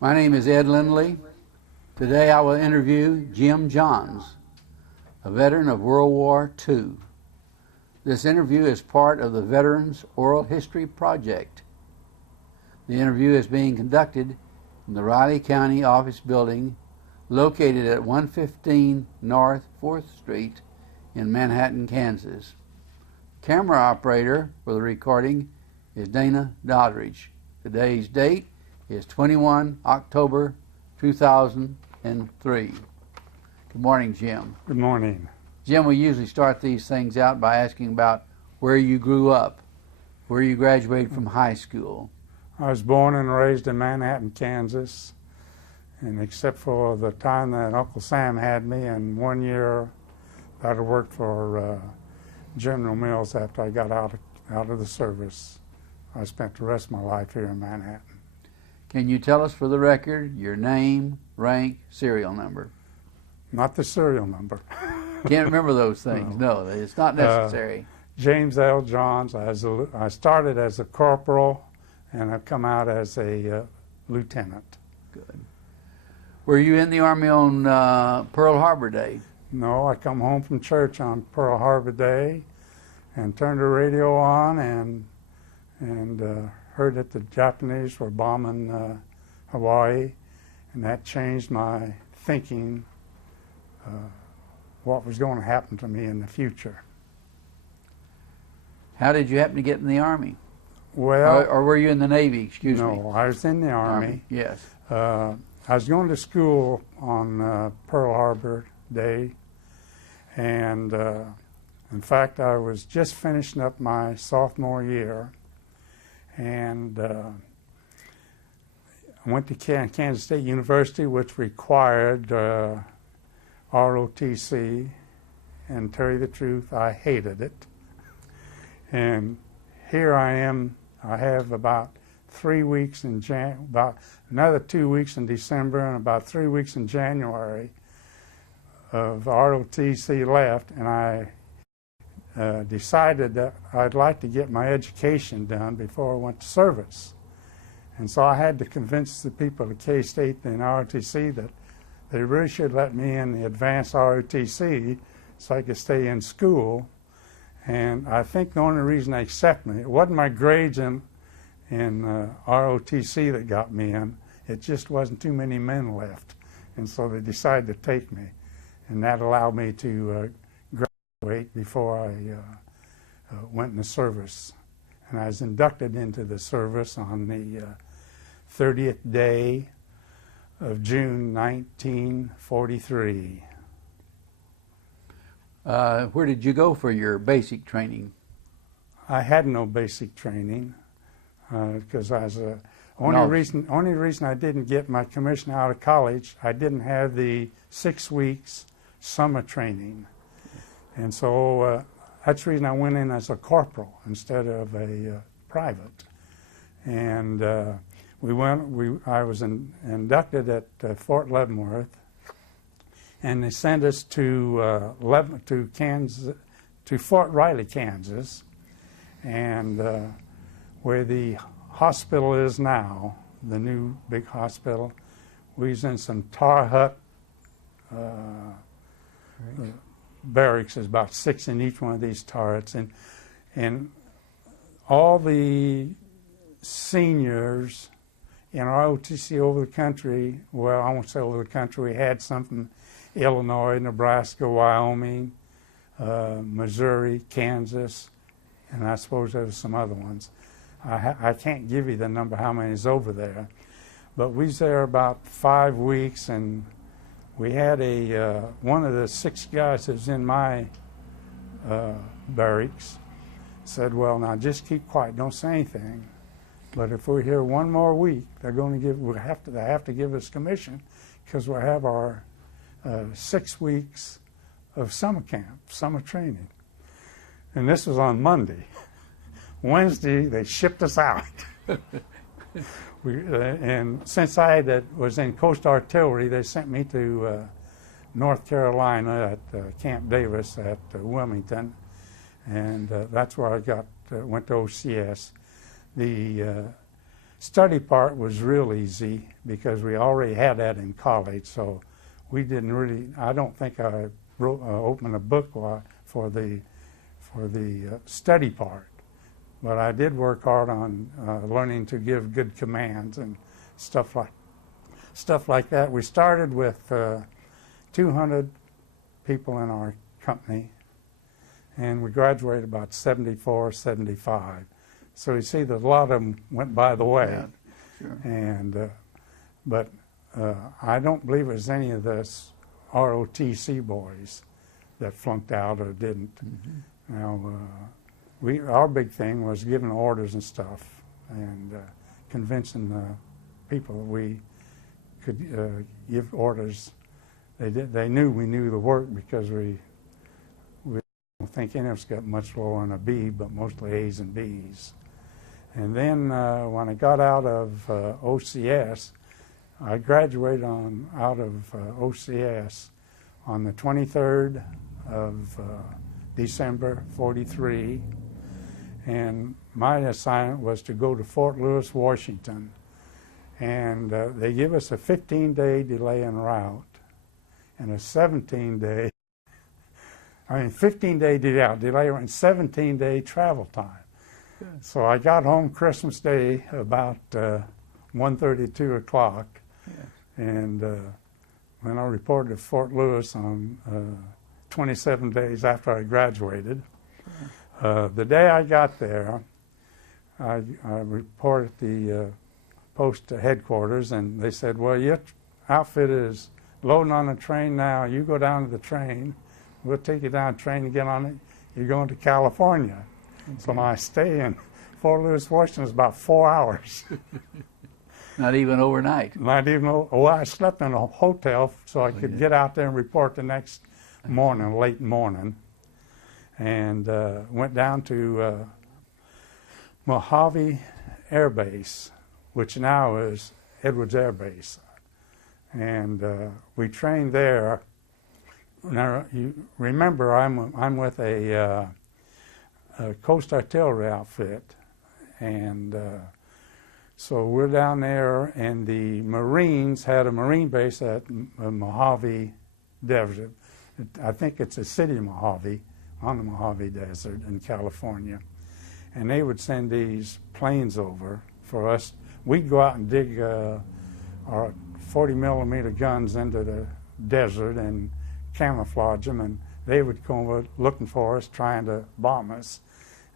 My name is Ed Lindley. Today I will interview Jim Johns, a veteran of World War II. This interview is part of the Veterans Oral History Project. The interview is being conducted in the Riley County Office Building located at 115 North 4th Street in Manhattan, Kansas. Camera operator for the recording is Dana Doddridge. Today's date is 21 October 2003. Good morning, Jim. Good morning. Jim, we usually start these things out by asking about where you grew up, where you graduated from high school. I was born and raised in Manhattan, Kansas, and except for the time that Uncle Sam had me and 1 year that I worked for General Mills after I got out of the service, I spent the rest of my life here in Manhattan. Can you tell us for the record your name, rank, serial number? Not the serial number. Can't remember those things. No, it's not necessary. James L. Johns. I started as a corporal, and I've come out as a lieutenant. Good. Were you in the Army on Pearl Harbor Day? No, I come home from church on Pearl Harbor Day and turned the radio on and heard that the Japanese were bombing Hawaii, and that changed my thinking what was going to happen to me in the future. How did you happen to get in the Army? Well, or were you in the Navy? Excuse me. No, I was in the Army. Yes. I was going to school on Pearl Harbor Day, and in fact, I was just finishing up my sophomore year, and I went to Kansas State University, which required ROTC, and to tell you the truth, I hated it. And here I am. I have about 3 weeks in about another 2 weeks in December and about 3 weeks in January of ROTC left, and I decided that I'd like to get my education done before I went to service. And so I had to convince the people at K-State and ROTC that they really should let me in the advanced ROTC so I could stay in school. And I think the only reason they accepted me, it wasn't my grades in ROTC that got me in, it just wasn't too many men left. And so they decided to take me. And that allowed me to graduate before I went in the service. And I was inducted into the service on the 30th day of June 1943. Where did you go for your basic training? I had no basic training because I was only reason I didn't get my commission out of college, I didn't have the 6 weeks summer training, and so that's the reason I went in as a corporal instead of a private. And I was inducted at Fort Leavenworth, and they sent us to Fort Riley, Kansas, and where the hospital is now, the new big hospital. We was in some tar hut barracks. There's about 6 in each one of these tar huts, and all the seniors in ROTC over the country, well, I won't say over the country, we had some from Illinois, Nebraska, Wyoming, Missouri, Kansas, and I suppose there were some other ones. I can't give you the number how many is over there, but we was there about 5 weeks, and we had one of the 6 guys that was in my barracks said, well, now just keep quiet, don't say anything, but if we're here 1 more week, they have to give us commission because we'll have our 6 weeks of summer camp, summer training. And this was on Monday. Wednesday, they shipped us out. And since I was in Coast Artillery, they sent me to North Carolina at Camp Davis at Wilmington, and that's where I went to OCS. The study part was real easy because we already had that in college, so we didn't really, I don't think I opened a book for the study part, but I did work hard on learning to give good commands and stuff like that. We started with 200 people in our company, and we graduated about 74, 75. So you see that a lot of them went by the way. Yeah, sure. And but I don't believe it was any of the ROTC boys that flunked out or didn't. Mm-hmm. Now, our big thing was giving orders and stuff and convincing the people that we could give orders. They knew we knew the work because we don't think any of us got much lower than a B, but mostly A's and B's. And then when I got out of OCS, I graduated out of OCS on the 23rd of December '43, and my assignment was to go to Fort Lewis, Washington, and they give us a 15-day delay en route and a 15-day delay and 17-day travel time. Good. So I got home Christmas Day about 1:30, 2 o'clock, yes. And when I reported to Fort Lewis on 27 days after I graduated, sure. The day I got there, I reported the post headquarters, and they said, well, your outfit is loading on the train now. You go down to the train. We'll take you down the train and get on it. You're going to California. Okay. So my stay in Fort Lewis, Washington was about 4 hours. Not even overnight. Not even, well, I slept in a hotel so I could get out there and report the next morning, late morning. And went down to Mojave Air Base, which now is Edwards Air Base. And we trained there. Now, you remember, I'm with a Coast Artillery outfit, and so we're down there, and the Marines had a Marine base at Mojave Desert. I think it's a city of Mojave, on the Mojave Desert in California. And they would send these planes over for us. We'd go out and dig our 40-millimeter guns into the desert and camouflage them, and they would come over looking for us, trying to bomb us.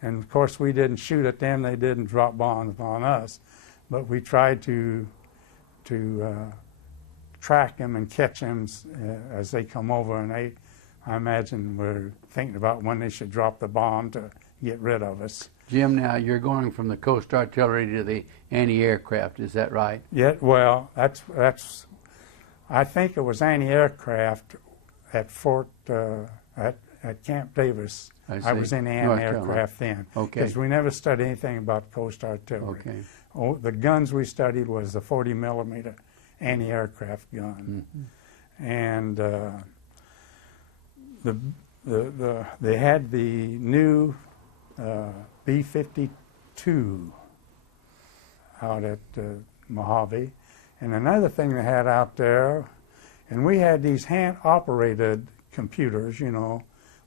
And of course, we didn't shoot at them; they didn't drop bombs on us. But we tried to track them and catch them as they come over, and I imagine, were thinking about when they should drop the bomb to get rid of us. Jim, now you're going from the Coast Artillery to the anti-aircraft, is that right? Yeah, well, that's. I think it was anti-aircraft at at Camp Davis. I was in anti-aircraft then, because we never studied anything about Coast Artillery. Okay. Oh, the guns we studied was the 40-millimeter anti-aircraft gun, and they had the new B-52 out at Mojave, and another thing they had out there, and we had these hand-operated computers, you know,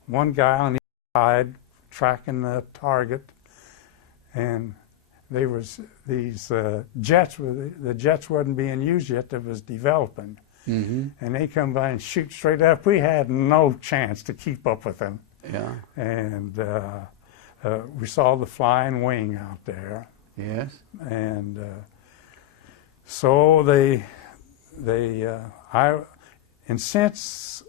one guy on each side tracking the target, and there was these jets. The jets wasn't being used yet; that was developing, and they come by and shoot straight up. We had no chance to keep up with them. Yeah, and we saw the flying wing out there. Yes, and so and since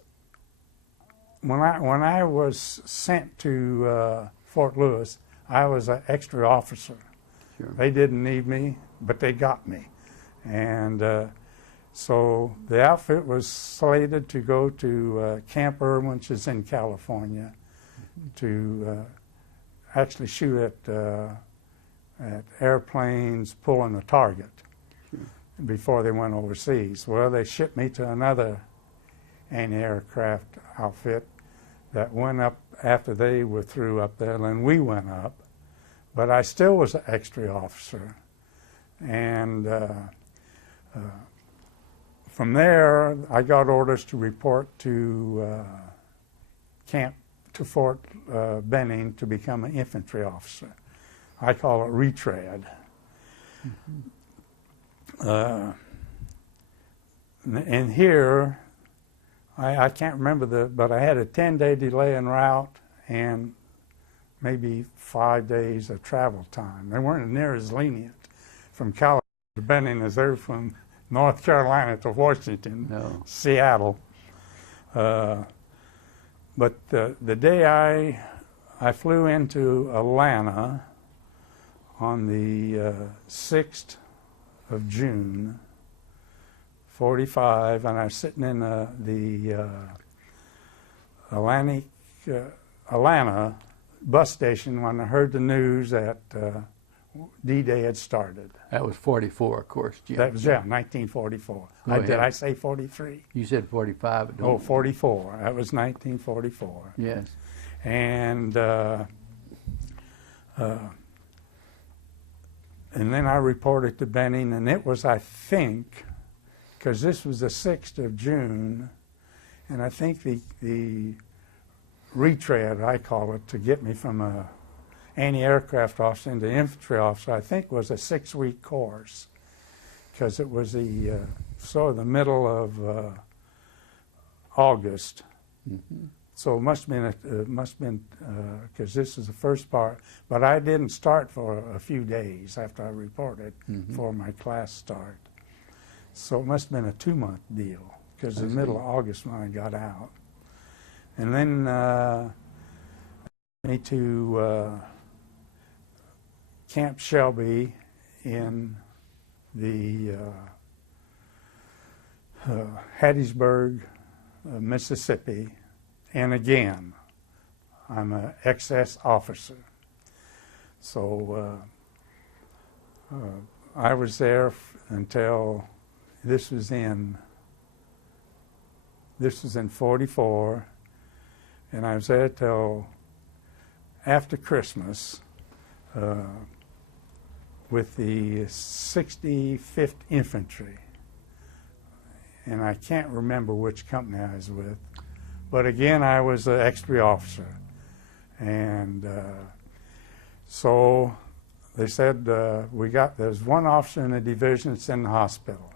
when I was sent to Fort Lewis, I was an extra officer. Sure. They didn't need me, but they got me. And so the outfit was slated to go to Camp Irwin, which is in California, to actually shoot at airplanes pulling a target before they went overseas. Well, they shipped me to another anti-aircraft outfit that went up after they were through up there, and then we went up. But I still was an extra officer. And from there, I got orders to report to Fort Benning to become an infantry officer. I call it retread. And here, I can't remember but I had a 10-day delay en route and maybe 5 days of travel time. They weren't near as lenient from California to Benning as they're from North Carolina to Washington, No. Seattle. But the day I flew into Atlanta on the 6th of June, 45, and I was sitting in the Atlanta bus station when I heard the news that D-Day had started. That was 44, of course, Jim. That was, 1944. Did I say 43? You said 45. But Oh, 44. That was 1944. Yes. And then I reported to Benning, and it was, I think, because this was the 6th of June, and I think the retread, I call it, to get me from a anti-aircraft officer into infantry officer, I think was a 6-week course, because it was the sort of the middle of August. Mm-hmm. So it must have been because this is the first part, but I didn't start for a few days after I reported for my class start. So it must have been a 2-month deal, because the middle of August when I got out. And then me to Camp Shelby in the Hattiesburg, Mississippi. And again, I'm an excess officer. So I was there until this was in 44, and I was there till after Christmas with the 65th Infantry. And I can't remember which company I was with. But again, I was an extra officer. And so they said, there's one officer in the division that's in the hospital.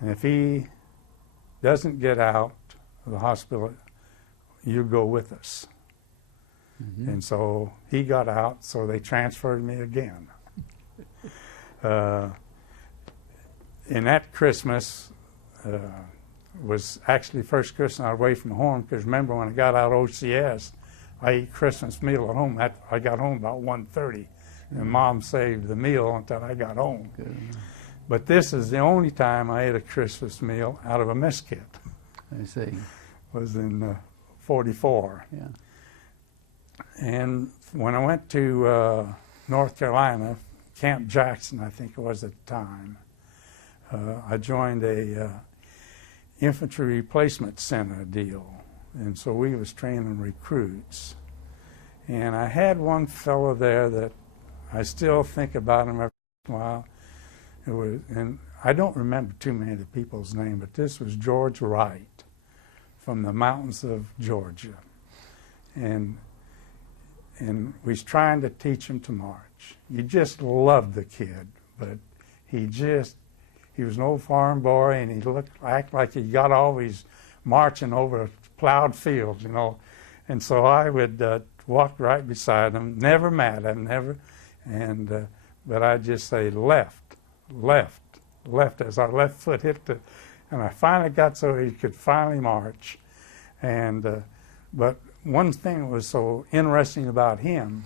And if he doesn't get out of the hospital, you go with us. Mm-hmm. And so he got out, so they transferred me again. And that Christmas was actually first Christmas I was away from home, because remember when I got out of OCS, I ate Christmas meal at home. I got home about 1:30, and Mom saved the meal until I got home. Good. But this is the only time I ate a Christmas meal out of a mess kit. I see. Was in 44. Yeah. And when I went to North Carolina, Camp Jackson, I think it was at the time, I joined a infantry replacement center deal. And so we was training recruits. And I had one fellow there that I still think about him every once in a while. And I don't remember too many of the people's names, but this was George Wright from the mountains of Georgia. And we was trying to teach him to march. You just loved the kid, but he was an old farm boy, and he acted like he got always marching over plowed fields, you know. And so I would walk right beside him, never mad at him, but I'd just say left, left, left, as our left foot hit and I finally got so he could finally march. And but one thing that was so interesting about him,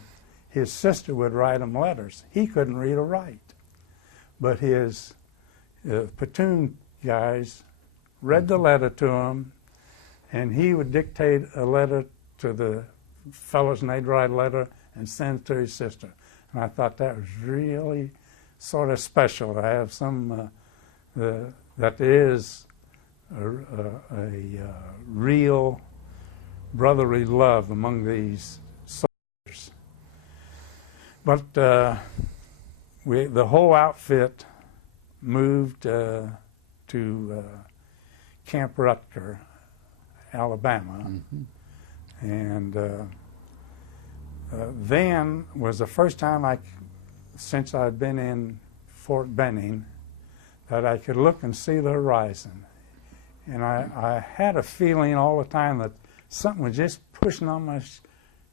his sister would write him letters. He couldn't read or write, but his platoon guys read the letter to him, and he would dictate a letter to the fellows, and they'd write a letter and send it to his sister. And I thought that was really sort of special to have some that is a real brotherly love among these soldiers. But the whole outfit moved to Camp Rutger, Alabama, and then was the first time since I'd been in Fort Benning, that I could look and see the horizon. And I had a feeling all the time that something was just pushing on my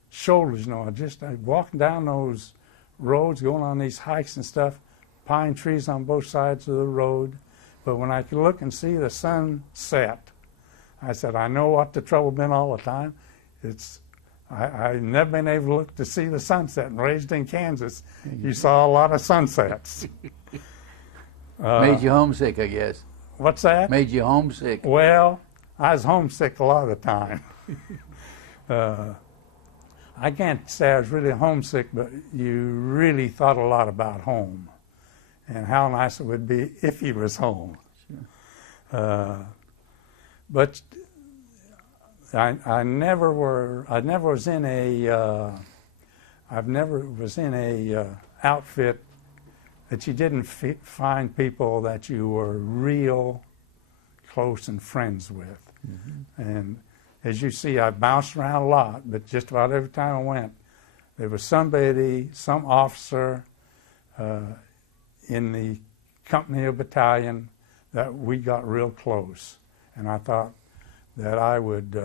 shoulders. You know, I walking down those roads, going on these hikes and stuff, pine trees on both sides of the road. But when I could look and see the sun set, I said, I know what the trouble been all the time. I've never been able to look to see the sunset. And raised in Kansas, you saw a lot of sunsets. Made you homesick, I guess. What's that? Made you homesick. Well, I was homesick a lot of the time. I can't say I was really homesick, but you really thought a lot about home and how nice it would be if he was home. Sure. But I never was in a outfit that you didn't find people that you were real close and friends with. And as you see, I bounced around a lot, but just about every time I went, there was somebody, some officer in the company or battalion that we got real close. And I thought that I would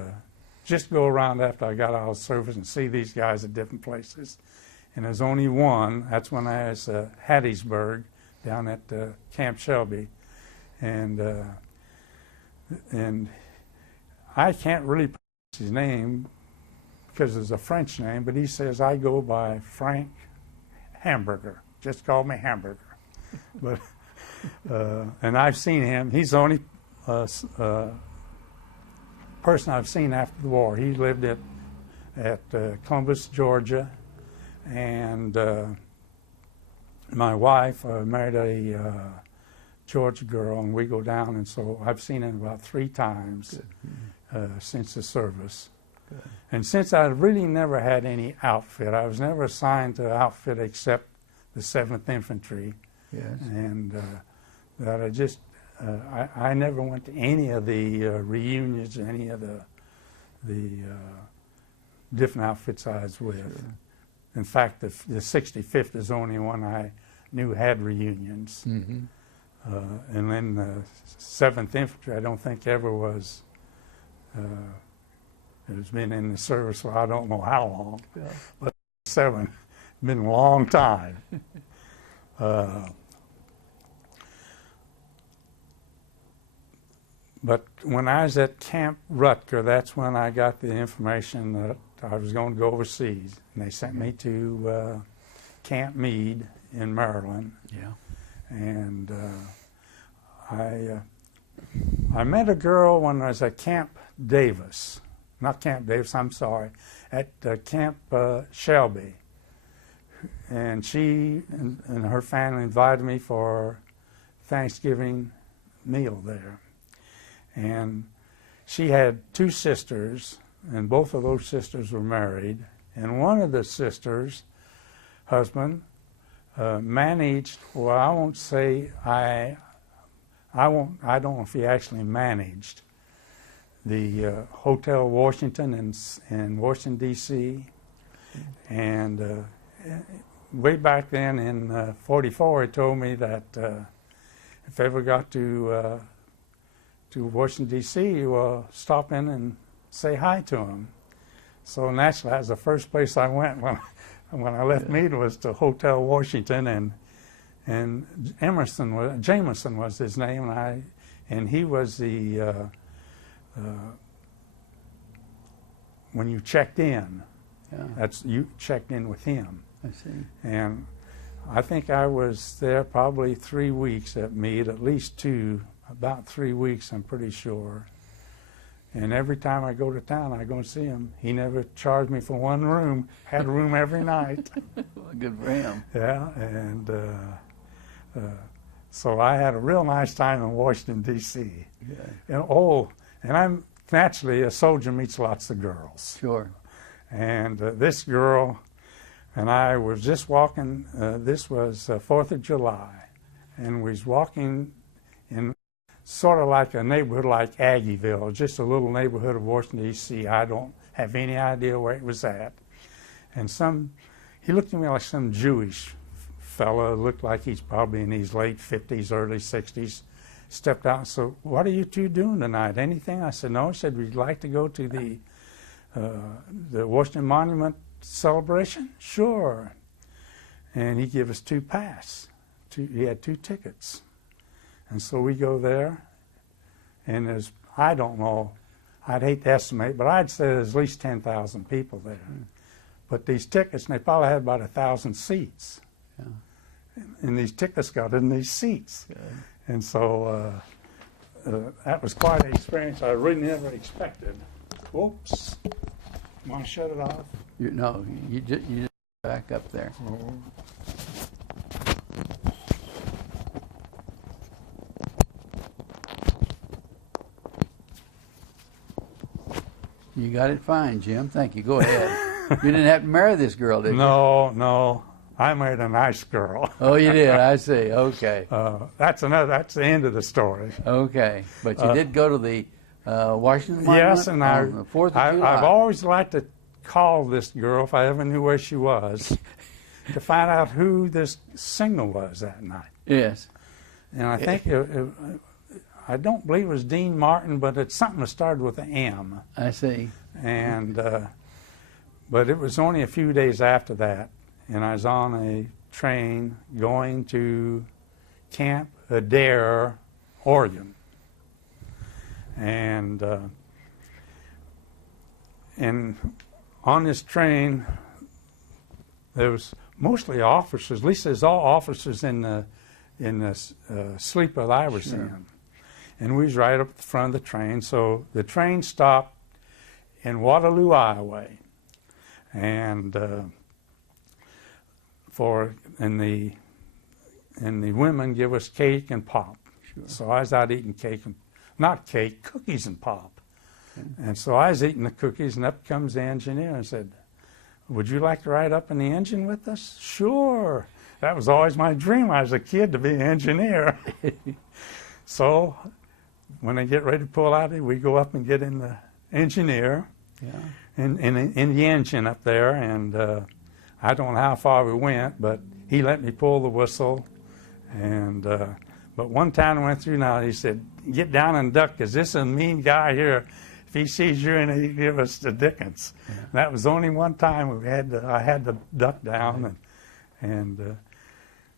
just go around after I got out of service and see these guys at different places. And there's only one. That's when I was at Hattiesburg down at Camp Shelby. And I can't really pronounce his name because it's a French name, but he says I go by Frank Hamburger. Just call me Hamburger. But and I've seen him. He's the only person I've seen after the war. He lived at Columbus, Georgia, and my wife married a Georgia girl, and we go down, and so I've seen him about 3 times since the service. Good. And since I really never had any outfit, I was never assigned to outfit except the 7th Infantry. Yes. And that I never went to any of the reunions, any of the different outfits I was with. Sure. In fact, the 65th is the only one I knew had reunions. And then the 7th Infantry, I don't think ever was. It's been in the service for I don't know how long, but 7, been a long time. But when I was at Camp Rutger, that's when I got the information that I was going to go overseas. And they sent me to Camp Meade in Maryland. Yeah. And I met a girl when I was at Camp Davis. Not Camp Davis, I'm sorry. At Camp Shelby. And she and her family invited me for Thanksgiving meal there. And she had 2 sisters, and both of those sisters were married. And one of the sisters' husband managed, well, I won't say I don't know if he actually managed the Hotel Washington in Washington, D.C. And way back then in '44, he told me that if I ever got to Washington, D.C., you will stop in and say hi to him. So naturally, that was the first place I went when I left Meade, was to Hotel Washington, and Jameson was his name, and he was the when you checked in. Yeah. You checked in with him. I see. And I think I was there probably 3 weeks at Meade, at least 2. About 3 weeks, I'm pretty sure. And every time I go to town, I go and see him. He never charged me for one room. Had a room every night. Well, good for him. Yeah, and so I had a real nice time in Washington, D.C. Yeah. And I'm naturally, a soldier meets lots of girls. Sure. And this girl and I was just walking. This was 4th of July. and we was walking in sort of like a neighborhood like Aggieville, just a little neighborhood of Washington, D.C. I don't have any idea where it was at. And he looked at me like some Jewish fella, looked like he's probably in his late 50s, early 60s, stepped out and said, "What are you two doing tonight? Anything?" I said, "No." He said, "Would you like to go to the Washington Monument celebration?" "Sure." And he gave us 2 passes. He had 2 tickets. And so we go there, and there's, I don't know, I'd hate to estimate, but I'd say there's at least 10,000 people there. But these tickets, and they probably had about 1,000 seats. Yeah. And these tickets got in these seats. Good. And so that was quite an experience I really never expected. Whoops. You want to shut it off? No, you just back up there. Oh. You got it fine, Jim. Thank you. Go ahead. You didn't have to marry this girl, did you? No. I married a nice girl. Oh, you did? I see. Okay. That's the end of the story. Okay. But you did go to the Washington Monument? Yes, and on the 4th of July. I've always liked to call this girl, if I ever knew where she was, to find out who this singer was that night. Yes. And I think, I don't believe it was Dean Martin, but it's something that started with an M. I see. And, but it was only a few days after that, and I was on a train going to Camp Adair, Oregon. And on this train, there was mostly officers. At least there's all officers in the sleeper that I was in. And we was right up at the front of the train. So the train stopped in Waterloo, Iowa, and the women give us cake and pop. Sure. So I was out eating cookies and pop. Okay. And so I was eating the cookies, and up comes the engineer and said, "Would you like to ride up in the engine with us?" "Sure." That was always my dream. I was a kid to be an engineer. So when they get ready to pull out, we go up and get in the engineer, in the engine up there, and I don't know how far we went, but he let me pull the whistle. And but one time I went through now, he said, "Get down and duck, because this is a mean guy here. If he sees you in it, he'll give us the dickens." Yeah. That was only one time I had to duck down, and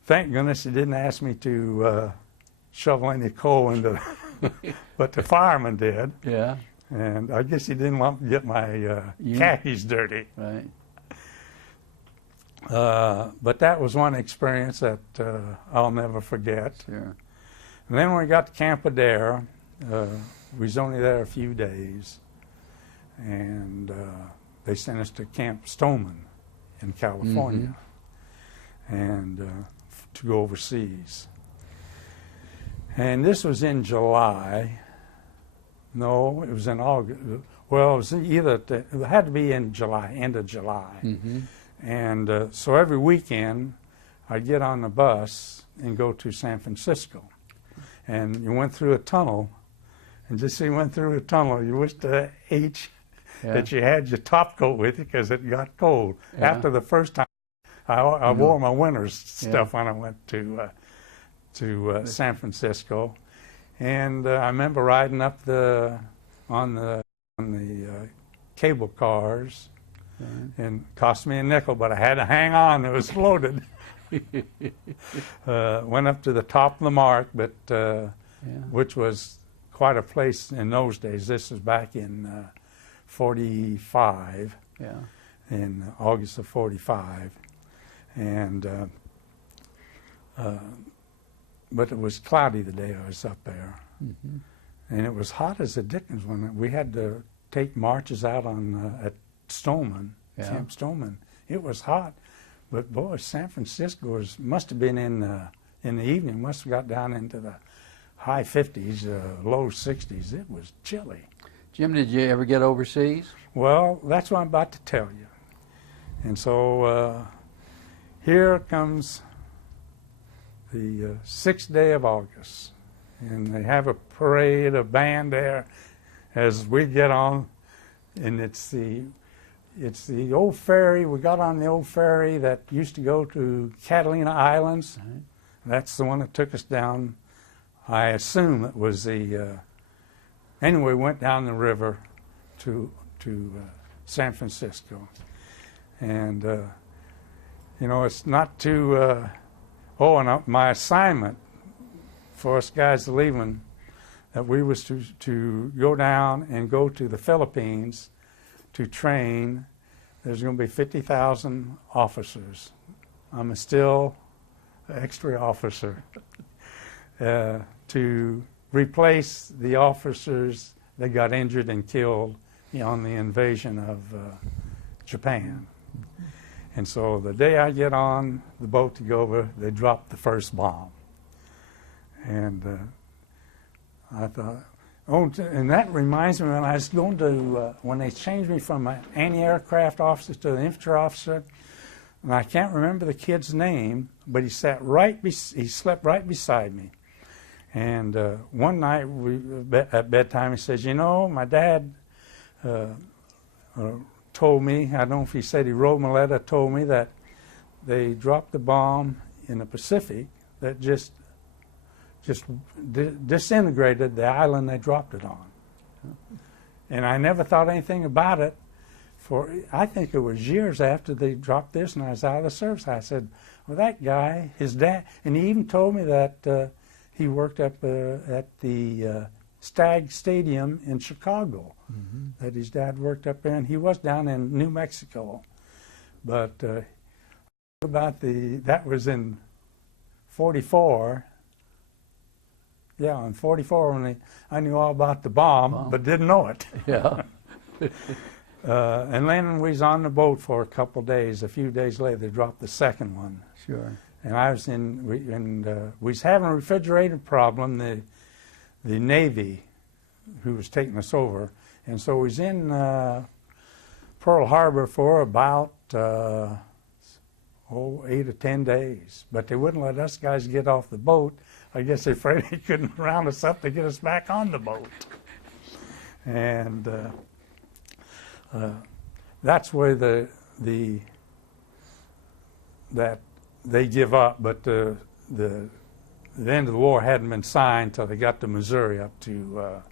thank goodness he didn't ask me to shovel any coal into but the fireman did. Yeah. And I guess he didn't want to get my khakis dirty. Right. But that was one experience that I'll never forget. Sure. And then when we got to Camp Adair, we was only there a few days, and they sent us to Camp Stoneman in California, and to go overseas. And this was in July. No, it was in August. Well, it was it had to be in July, end of July. And so every weekend, I'd get on the bus and go to San Francisco. And you went through a tunnel, and just so you went through a tunnel, you wished to that you had your top coat with you because it got cold. Yeah. After the first time, I wore my winter's stuff when I went to San Francisco. And I remember riding up on the cable cars, and it cost me a nickel, but I had to hang on. It was floated. Went up to the top of the mark, but which was quite a place in those days. This was back in 45, in August of 45, and but it was cloudy the day I was up there, and it was hot as the dickens when we had to take marches out on at Stoneman, Camp Stoneman. It was hot, but boy, San Francisco must have been in the evening. Must have got down into the high 50s, low 60s. It was chilly. Jim, did you ever get overseas? Well, that's what I'm about to tell you. And so here comes the 6th day of August, and they have a parade, a band there as we get on, and it's the old ferry. We got on the old ferry that used to go to Catalina Islands. Right. That's the one that took us down. I assume it was the anyway, went down the river to San Francisco, and you know, it's not too. My assignment for us guys leaving, that we was to go down and go to the Philippines to train. There's going to be 50,000 officers. I'm still an extra officer to replace the officers that got injured and killed on the invasion of Japan. And so the day I get on the boat to go over, they dropped the first bomb. And I thought, and that reminds me when I was going to, when they changed me from an anti-aircraft officer to an infantry officer, and I can't remember the kid's name, but he sat he slept right beside me. And one night at bedtime, he says, you know, my dad told me, I don't know if he said he wrote me a letter, told me that they dropped the bomb in the Pacific that just disintegrated the island they dropped it on. And I never thought anything about it for, I think it was years after they dropped this and I was out of the service. I said, well, that guy, his dad, and he even told me that he worked up at the Stag Stadium in Chicago, that his dad worked up there, and he was down in New Mexico. But about that was in 44. Yeah, in 44 when I knew all about the bomb, but didn't know it. Yeah. And then we was on the boat for a couple of days. A few days later, they dropped the second one. Sure. And I was we was having a refrigerator problem. The Navy, who was taking us over, and so we was in Pearl Harbor for about 8 or 10 days. But they wouldn't let us guys get off the boat. I guess they're afraid they couldn't round us up to get us back on the boat. And that's where that they give up. But the end of the war hadn't been signed till they got to Missouri up to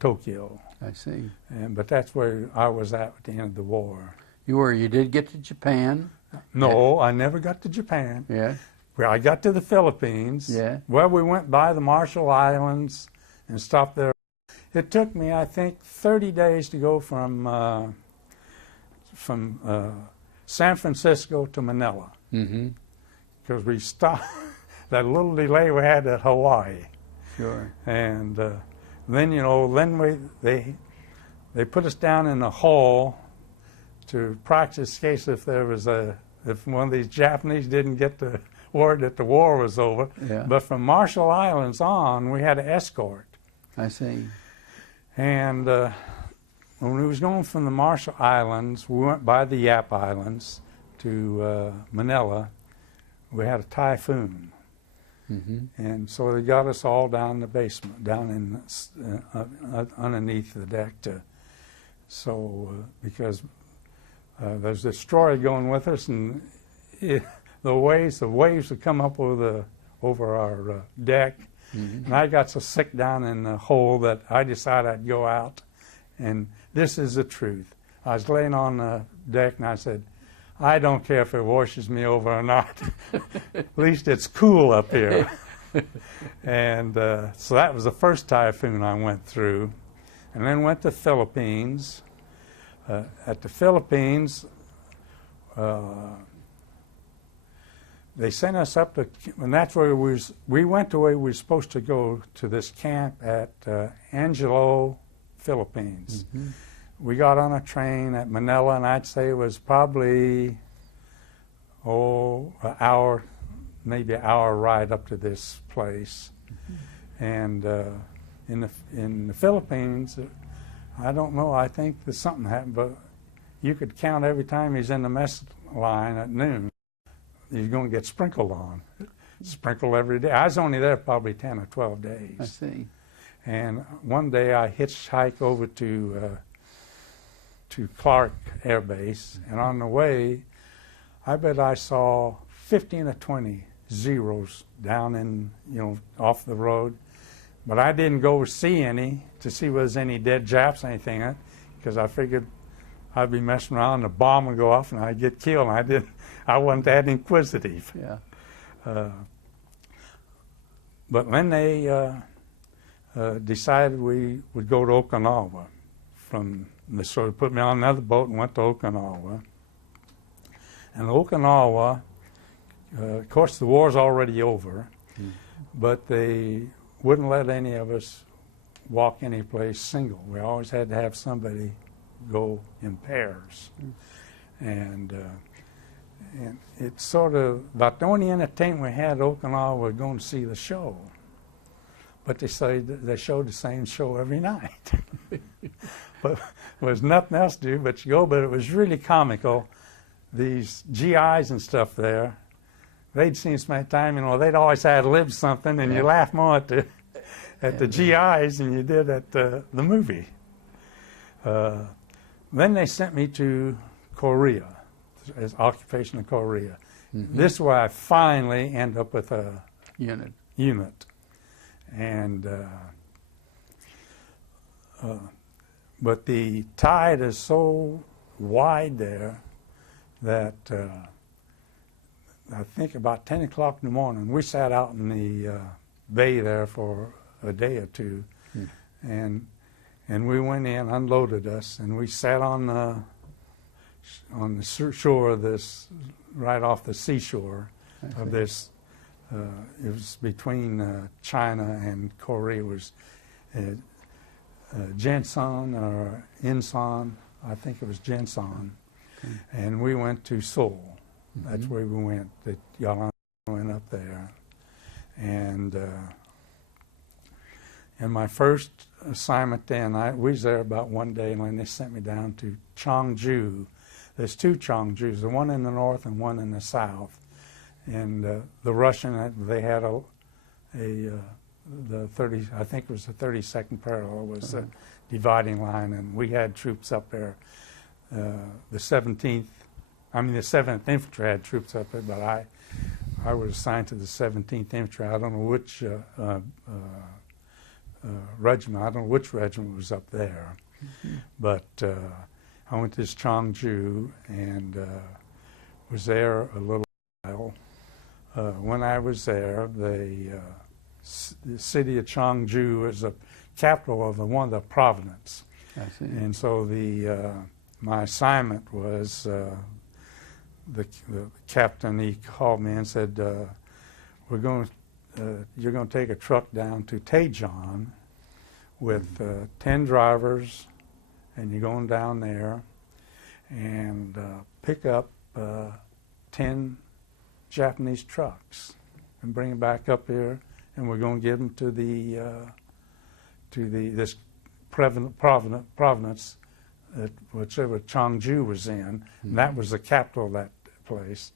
Tokyo. I see. But that's where I was at the end of the war. You did get to Japan? No, I never got to Japan. Yeah. Well, I got to the Philippines. Yeah. Well, we went by the Marshall Islands and stopped there. It took me, I think, 30 days to go from San Francisco to Manila. Mm-hmm. Because we stopped that little delay we had at Hawaii. Sure. And then, you know, they put us down in a hall to practice in case if one of these Japanese didn't get the word that the war was over. Yeah. But from Marshall Islands on, we had an escort. I see. And when we was going from the Marshall Islands, we went by the Yap Islands to Manila. We had a typhoon. Mm-hmm. And so they got us all down in the basement, down in underneath the deck. Because there's this destroyer going with us, and the waves would come up over our deck. Mm-hmm. And I got so sick down in the hole that I decided I'd go out. And this is the truth. I was laying on the deck and I said, I don't care if it washes me over or not. At least it's cool up here. And so that was the first typhoon I went through. And then went to the Philippines. At the Philippines, they sent us up to, and that's where we went to where we were supposed to go to this camp at Angelo, Philippines. Mm-hmm. We got on a train at Manila, and I'd say it was probably, an hour, maybe an hour ride up to this place. Mm-hmm. And in the Philippines, I don't know, I think that something happened, but you could count every time he's in the mess line at noon, he's going to get sprinkled on. sprinkled every day. I was only there probably 10 or 12 I days. see. And one day I hitchhiked over to Clark Air Base, and on the way, I bet I saw 15 or 20 Zeros down in, off the road. But I didn't go see any to see whether there's any dead Japs or anything, because I figured I'd be messing around and the bomb would go off and I'd get killed. And I wasn't that inquisitive. Yeah. But when they decided we would go to Okinawa, they sort of put me on another boat and went to Okinawa. And Okinawa, of course, the war's already over, but they wouldn't let any of us walk any place single. We always had to have somebody go in pairs. And it's sort of about the only entertainment we had at Okinawa was going to see the show. But they showed the same show every night. But there was nothing else to do but you go. But it was really comical. These GIs and stuff there, they'd seen so many times, they'd always ad-lib something, and you laugh more at the GIs than you did at the movie. Then they sent me to Korea, as occupation of Korea. This is where I finally end up with a unit. And but the tide is so wide there that I think about 10 o'clock in the morning, we sat out in the bay there for a day or two, and we went in, unloaded us, and we sat on the shore of this, right off the seashore of this. It was between China and Korea. It was Jensan or Insan. I think it was Jensan. Okay. And we went to Seoul. That's where we went. That Yalan went up there. And my first assignment then, we was there about one day, and then they sent me down to Cheongju. There's two Cheongjus, the one in the north and one in the south. And the Russian, they had the 30, I think it was the 32nd parallel was the dividing line, and we had troops up there. The 7th Infantry had troops up there, but I was assigned to the 17th Infantry. I don't know which regiment. I don't know which regiment was up there, but I went to this Cheongju and was there a little while. When I was there, the city of Cheongju is the capital of one of the province. I see. And so my assignment was the captain. He called me and said, you're going to take a truck down to Daejeon with 10 drivers, and you're going down there and pick up 10 Japanese trucks and bring them back up here, and we're going to give them to this province, whichever Cheongju was in, and that was the capital of that place.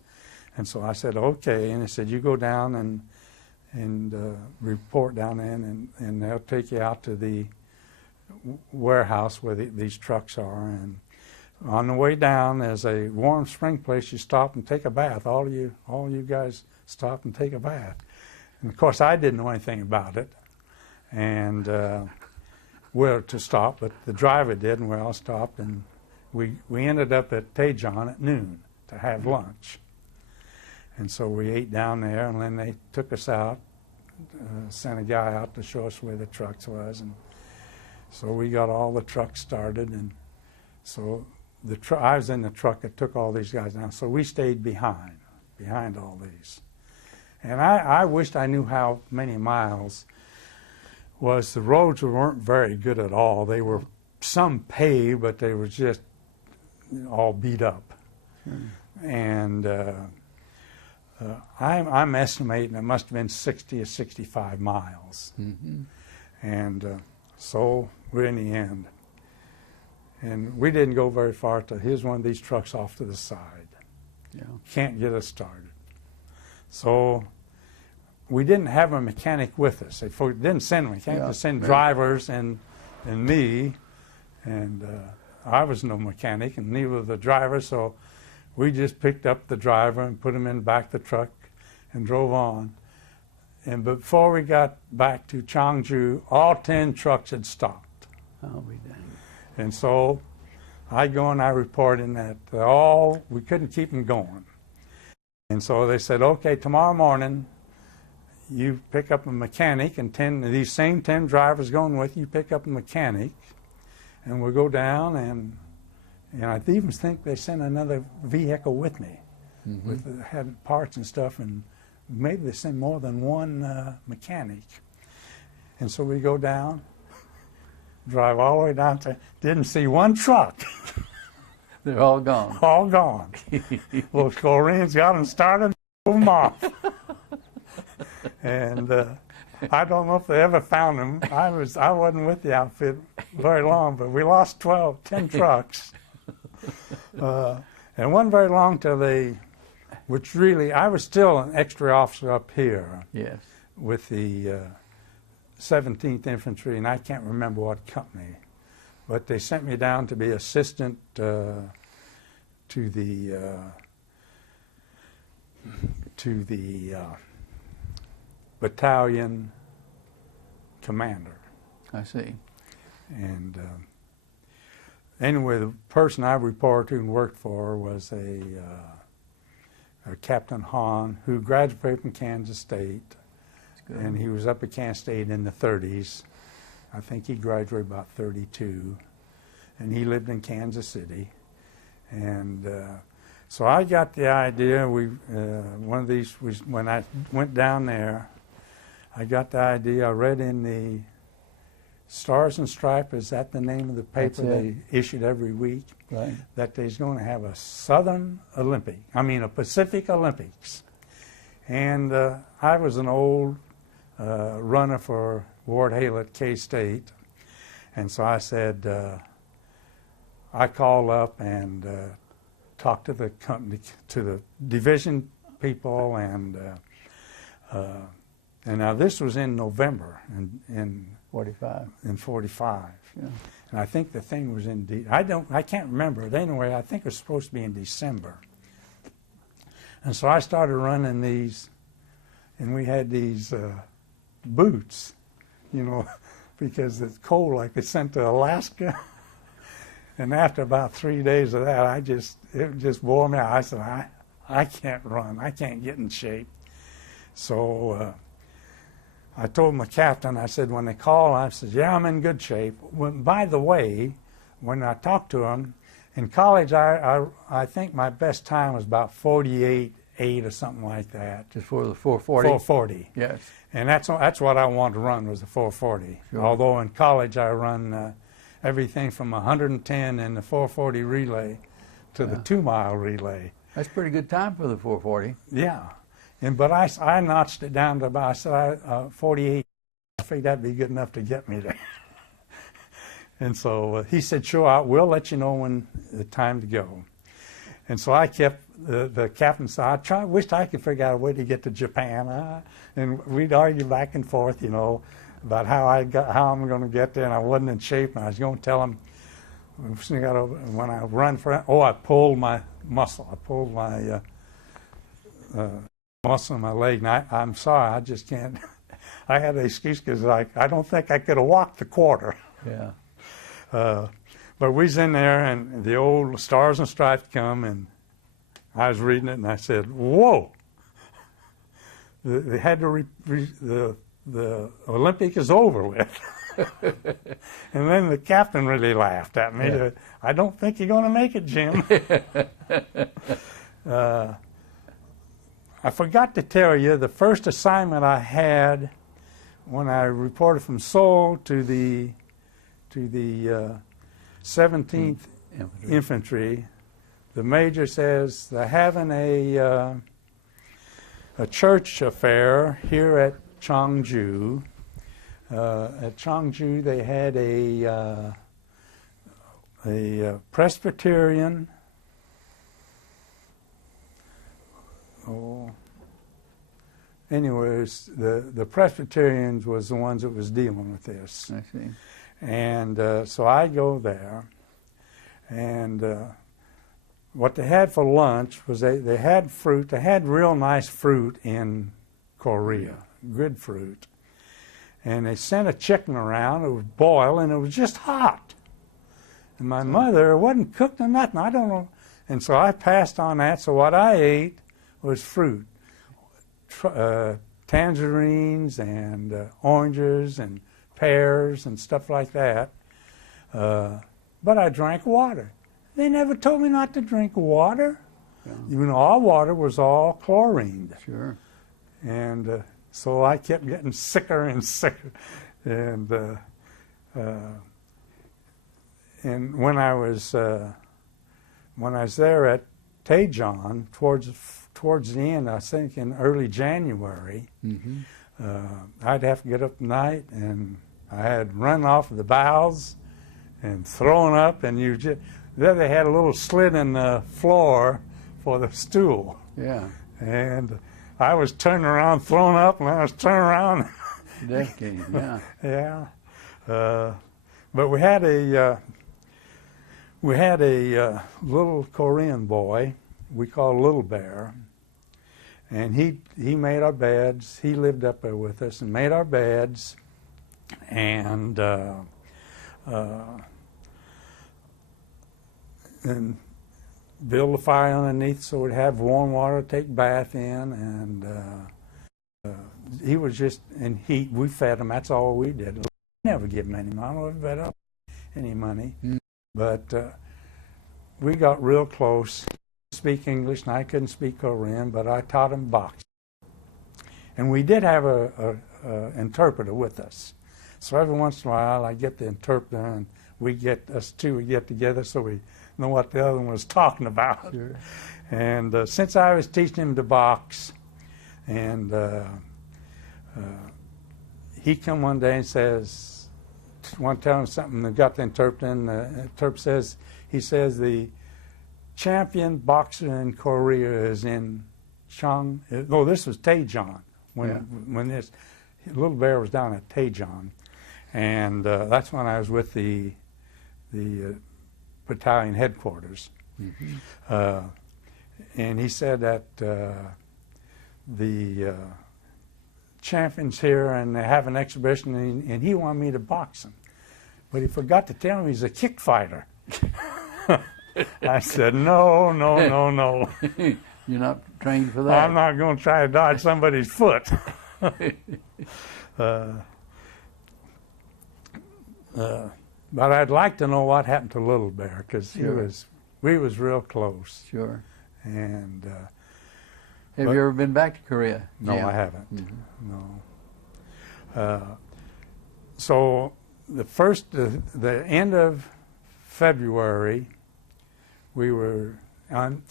And so I said, okay. And he said, you go down and report down in, and they'll take you out to the warehouse where these trucks are. And on the way down, there's a warm spring place. You stop and take a bath. All you guys stop and take a bath. And of course, I didn't know anything about it, and where to stop, but the driver did, and we all stopped, and we ended up at Daejeon at noon to have lunch. And so we ate down there, and then they took us out, sent a guy out to show us where the trucks was, and so we got all the trucks started, and so I was in the truck that took all these guys down, so we stayed behind all these. And I wished I knew how many miles. The roads weren't very good at all. They were some paved, but they were just all beat up. And I'm estimating it must have been 60 or 65 miles. And so we're in the end. And we didn't go very far till here's one of these trucks off to the side. Can't get us started. So we didn't have a mechanic with us. They didn't send a mechanic, Yeah, they sent right. drivers and me, and I was no mechanic, and neither was the driver, so we just picked up the driver and put him in the back of the truck and drove on. And before we got back to Changju, all 10 trucks had stopped. I'll be dang. And so I go and I report in that we couldn't keep them going. And so they said, okay, tomorrow morning, you pick up a mechanic, and these same 10 drivers going with you pick up a mechanic, and we'll go down, and I even think they sent another vehicle with me, had parts and stuff, and maybe they sent more than one mechanic. And so we go down, drive all the way down to, didn't see one truck. They're all gone. All gone. Well, Corinne's got them started, drove them off. And I don't know if they ever found them. I wasn't with the outfit very long, but we lost 10 trucks. And it wasn't very long till which really, I was still an extra officer up here Yes. with the 17th Infantry, and I can't remember what company, but they sent me down to be assistant to the battalion commander. I see. And anyway, the person I reported to and worked for was a Captain Hahn, who graduated from Kansas State, Good. and he was up at Kansas State in the 30s. I think he graduated about 32, and he lived in Kansas City. And so I got the idea. One of these was when I went down there. I got the idea. I read in the Stars and Stripes, is that the name of the paper they issued every week? Right. That they's going to have a Pacific Olympics. And I was an old runner for Ward Hale at K-State. And so I said, I called up and talked to the company, to the division people, and now this was in November in 45. in 45. Yeah. And I think the thing was I can't remember it anyway. I think it was supposed to be in December. And so I started running these, and we had these boots, because it's cold, like they sent to Alaska. And after about 3 days of that, it just wore me out. I said, I can't run. I can't get in shape. So I told my captain, I said, when they call, I said, yeah, I'm in good shape. By the way, when I talked to him, in college, I think my best time was about 48.8 or something like that. Just for the 440? 440. Yes. And that's what I wanted to run, was the 440. Sure. Although in college I run everything from 110 in the 440 relay to the 2-mile relay. That's pretty good time for the 440. Yeah. But I notched it down to about 48. I figured that'd be good enough to get me there. And so he said, sure, we'll let you know when the time to go. And so I kept, the captain said, I wished I could figure out a way to get to Japan. And we'd argue back and forth, about how I'm going to get there, and I wasn't in shape, and I was going to tell him when I run for, I pulled my muscle. I pulled my muscle in my leg, and I'm sorry, I just can't. I had an excuse because I don't think I could have walked the quarter. Yeah. But we was in there, and the old Stars and Stripes come, and I was reading it, and I said, whoa. They had to the Olympic is over with. And then the captain really laughed at me. Yeah. I don't think you're going to make it, Jim. I forgot to tell you, the first assignment I had when I reported from Seoul to the 17th Infantry, the major says they're having a church affair here at Changju. At Changju, they had a Presbyterian. anyways, the Presbyterians was the ones that was dealing with this. I see. And so I go there, and what they had for lunch was they had fruit. They had real nice fruit in Korea, good fruit. And they sent a chicken around. It was boiled, and it was just hot. And my mother, it wasn't cooked or nothing. I don't know. And so I passed on that. So what I ate was fruit, tangerines and oranges and pears and stuff like that. But I drank water. They never told me not to drink water. Yeah. Even our water was all chlorined. Sure. And so I kept getting sicker and sicker. And when I was there at Daejeon, towards the end, I think in early January, I'd have to get up at night, and I had run off of the bowels and thrown up, and there they had a little slit in the floor for the stool. Yeah. And I was turning around, throwing up, and I was turning around. Death game, yeah. Yeah. But we had a little Korean boy we called Little Bear, and he made our beds. He lived up there with us and made our beds, and build a fire underneath so we'd have warm water to take a bath in, and he was just in heat. We fed him. That's all we did. We never give him any money. We fed up any money. But we got real close. Speak English, and I couldn't speak Korean, but I taught him boxing. And we did have a interpreter with us. So every once in a while, I get the interpreter, and we get together so we know what the other one was talking about. Sure. And since I was teaching him to box, and he come one day and says, want to tell him something, and got the interpreter, and the interpreter says, he says, the champion boxer in Korea is in this was Daejeon, when this Little Bear was down at Daejeon. And that's when I was with the battalion headquarters. And he said that the champion's here and they have an exhibition, and he wanted me to box him. But he forgot to tell me he's a kick fighter. I said, no. You're not trained for that. I'm not going to try to dodge somebody's foot. But I'd like to know what happened to Little Bear, because we was real close. Sure. And have you ever been back to Korea? No, Jim? I haven't. No. So the end of February, the end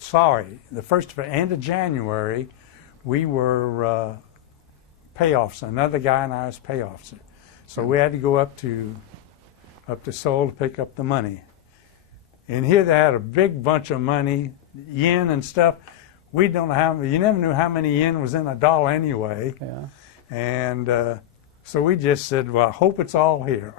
of January, we were pay officer. Another guy and I was pay officer. So we had to go up to Seoul to pick up the money. And here they had a big bunch of money, yen and stuff. We don't know you never knew how many yen was in a dollar anyway. Yeah. And so we just said, well, I hope it's all here.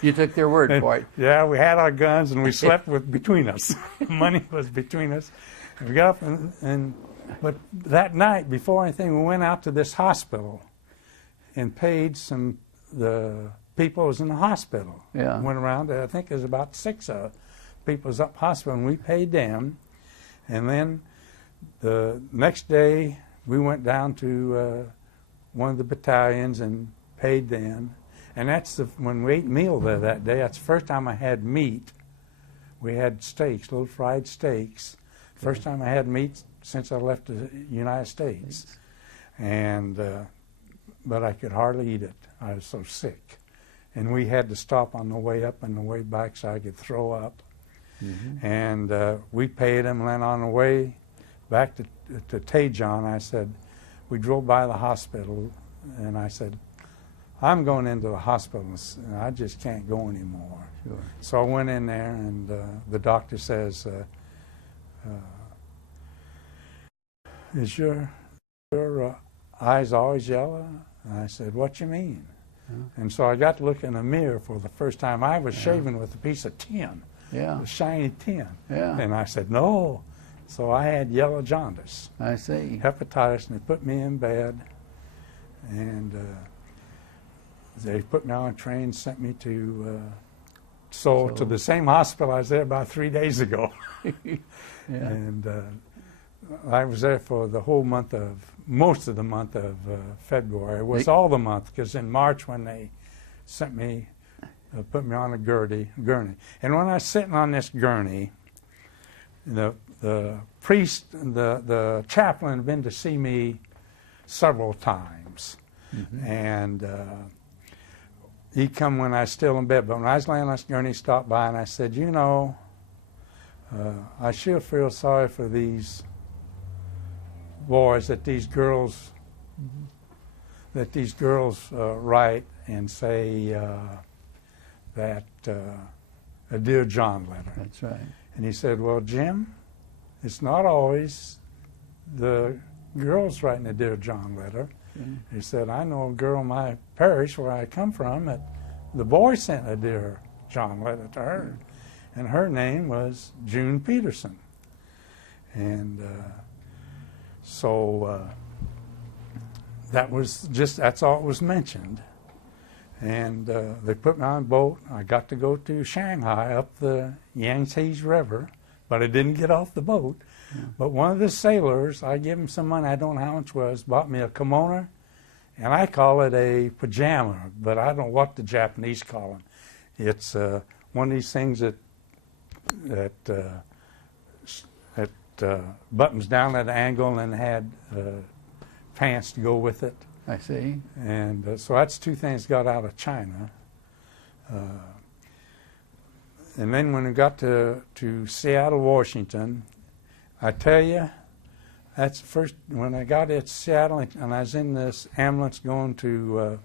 You took their word for it. Yeah, we had our guns, and we slept between us. Money was between us. And we got up, but that night, before anything, we went out to this hospital and paid the people who was in the hospital. Yeah. Went around, I think there's about 6 people was up hospital, and we paid them. And then the next day, we went down to one of the battalions and paid them. And that's when we ate meal there that day, that's the first time I had meat. We had steaks, little fried steaks. First time I had meat since I left the United States. And, but I could hardly eat it. I was so sick. And we had to stop on the way up and the way back so I could throw up. And we paid them, and then on the way back to Daejeon, I said, we drove by the hospital, and I said, I'm going into the hospital, and I just can't go anymore. Sure. So I went in there, and the doctor says, is your eyes always yellow? And I said, what you mean? And so I got to look in a mirror for the first time. I was shaving with a piece of tin, Yeah. a shiny tin. Yeah. And I said, no. So I had yellow jaundice, I see. hepatitis, and they put me in bed. And they put me on a train, sent me to Seoul, to the same hospital I was there about 3 days ago. Yeah. And I was there for the whole month of, most of the month of February. It was all the month, because in March when they sent me, put me on a gurney. And when I was sitting on this gurney, the priest, the chaplain had been to see me several times. Mm-hmm. And he come when I was still in bed. But when I was laying on this gurney, he stopped by and I said, you know, I sure feel sorry for these boys that these girls write and say that a Dear John letter. That's right. And he said, well, Jim, it's not always the girls writing a Dear John letter. He said, I know a girl in my parish where I come from that the boy sent a Dear John letter to her, and her name was June Peterson. And so that was just, that's all it was mentioned. And they put me on a boat. I got to go to Shanghai up the Yangtze River, but I didn't get off the boat. But one of the sailors, I gave him some money, I don't know how much it was, bought me a kimono, and I call it a pajama, but I don't know what the Japanese call them. It's one of these things that buttons down at an angle and had pants to go with it. I see. And so that's two things got out of China. And then when we got to Seattle, Washington, I tell you, that's the first, when I got at Seattle and I was in this ambulance going to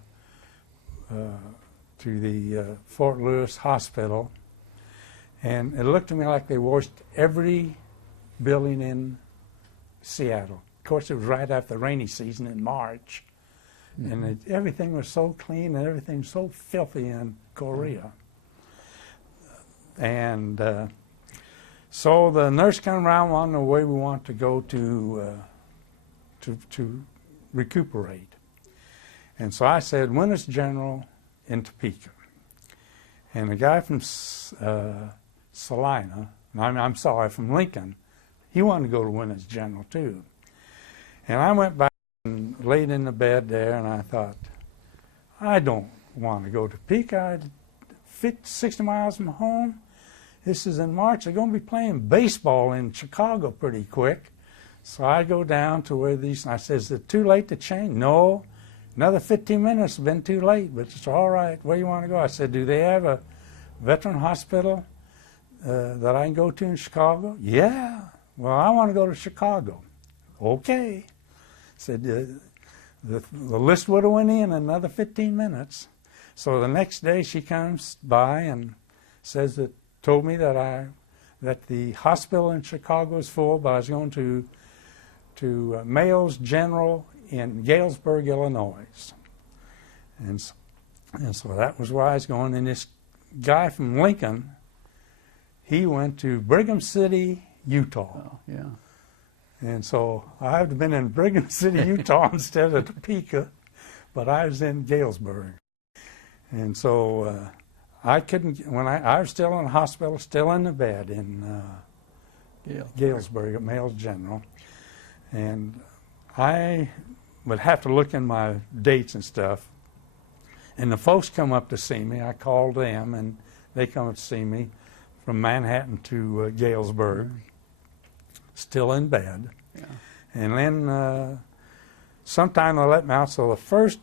the Fort Lewis Hospital, and it looked to me like they washed every building in Seattle. Of course, it was right after the rainy season in March, and everything was so clean and everything was so filthy in Korea. And so the nurse came around on the way we want to go to recuperate. And so I said, Winners General in Topeka. And the guy from Salina, I'm sorry, from Lincoln, he wanted to go to Winners General too. And I went back and laid in the bed there, and I thought, I don't want to go to Topeka. 60 miles from home. This is in March. They're going to be playing baseball in Chicago pretty quick. So I go down to where these, and I said, is it too late to change? No. Another 15 minutes has been too late, but it's all right. Where you want to go? I said, do they have a veteran hospital that I can go to in Chicago? Yeah. Well, I want to go to Chicago. Okay. Said, the list would have went in another 15 minutes. So the next day she comes by and says that, told me that the hospital in Chicago is full, but I was going to Mayo's General in Galesburg, Illinois. And so that was where I was going. And this guy from Lincoln, he went to Brigham City, Utah. Oh, yeah. And so I've been in Brigham City, Utah instead of Topeka, but I was in Galesburg. And so I couldn't, when I was still in the hospital, still in the bed in Galesburg at Mayo's General. And I would have to look in my dates and stuff. And the folks come up to see me. I called them, and they come up to see me from Manhattan to Galesburg, still in bed. Yeah. And then sometime they let me out. So the first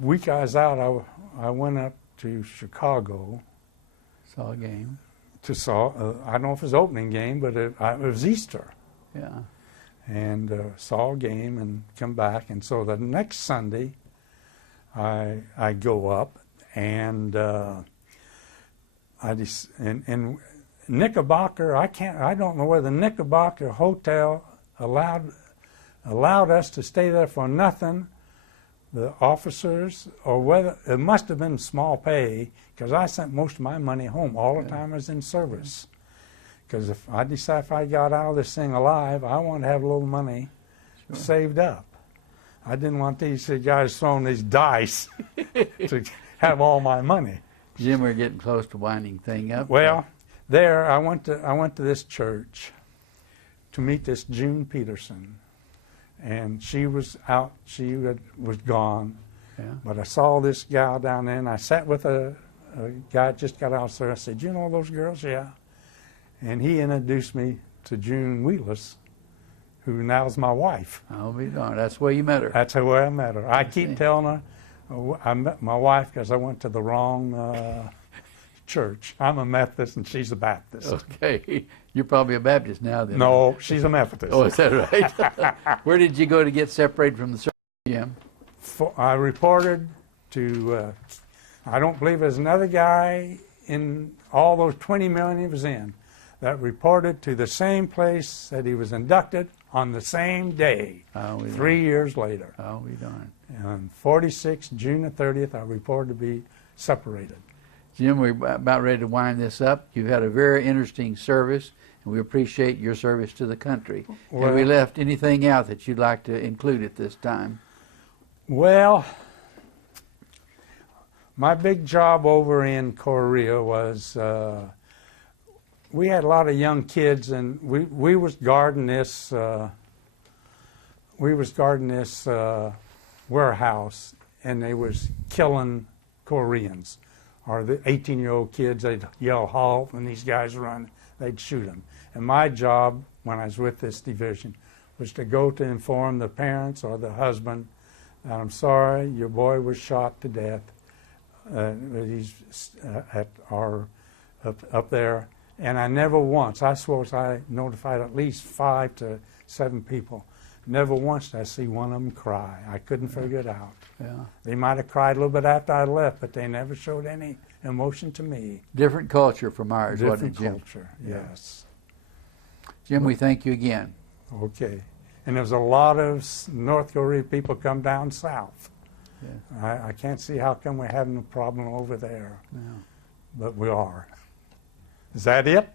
week I was out, I went up to Chicago. Saw a game. I don't know if it was opening game, but it was Easter. Yeah. And saw a game and come back. And so the next Sunday, I go up, and in Knickerbocker, I don't know whether the Knickerbocker Hotel allowed us to stay there for nothing, the officers, or whether it must have been small pay, because I sent most of my money home all the time I was in service. Because if I decide if I got out of this thing alive, I want to have a little money saved up. I didn't want these guys throwing these dice to have all my money. Jim, we're getting close to winding thing up. Well, there I went to this church to meet this June Peterson, and she was out. She was gone, but I saw this gal down there, and I sat with a guy just got out there. I said, "You know those girls?" "Yeah." And he introduced me to June Wheelis, who now is my wife. I'll be darned. That's where you met her. That's where I met her. I keep telling her I met my wife because I went to the wrong church. I'm a Methodist and she's a Baptist. Okay. You're probably a Baptist now then. No, she's a Methodist. Oh, is that right? Where did you go to get separated from the service, Jim? I reported to, I don't believe there's another guy in all those 20 million he was in that reported to the same place that he was inducted on the same day, 3 years later. I'll be darned. And 46, June the 30th, I reported to be separated. Jim, we're about ready to wind this up. You've had a very interesting service, and we appreciate your service to the country. Have we left anything out that you'd like to include at this time? Well, my big job over in Korea was we had a lot of young kids, and we was guarding this warehouse, and they was killing Koreans, or the 18-year-old kids. They'd yell halt when these guys run, they'd shoot them. And my job when I was with this division was to go to inform the parents or the husband that I'm sorry, your boy was shot to death. He's at our up there. And I never once, I suppose I notified at least 5 to 7 people. Never once did I see one of them cry. I couldn't figure it out. Yeah. They might have cried a little bit after I left, but they never showed any emotion to me. Different culture from ours, wasn't it, Different Jim? culture, yes. Jim, we thank you again. Okay. And there's a lot of North Korea people come down south. Yeah. I can't see how come we're having a problem over there, Yeah. but we are. Is that it?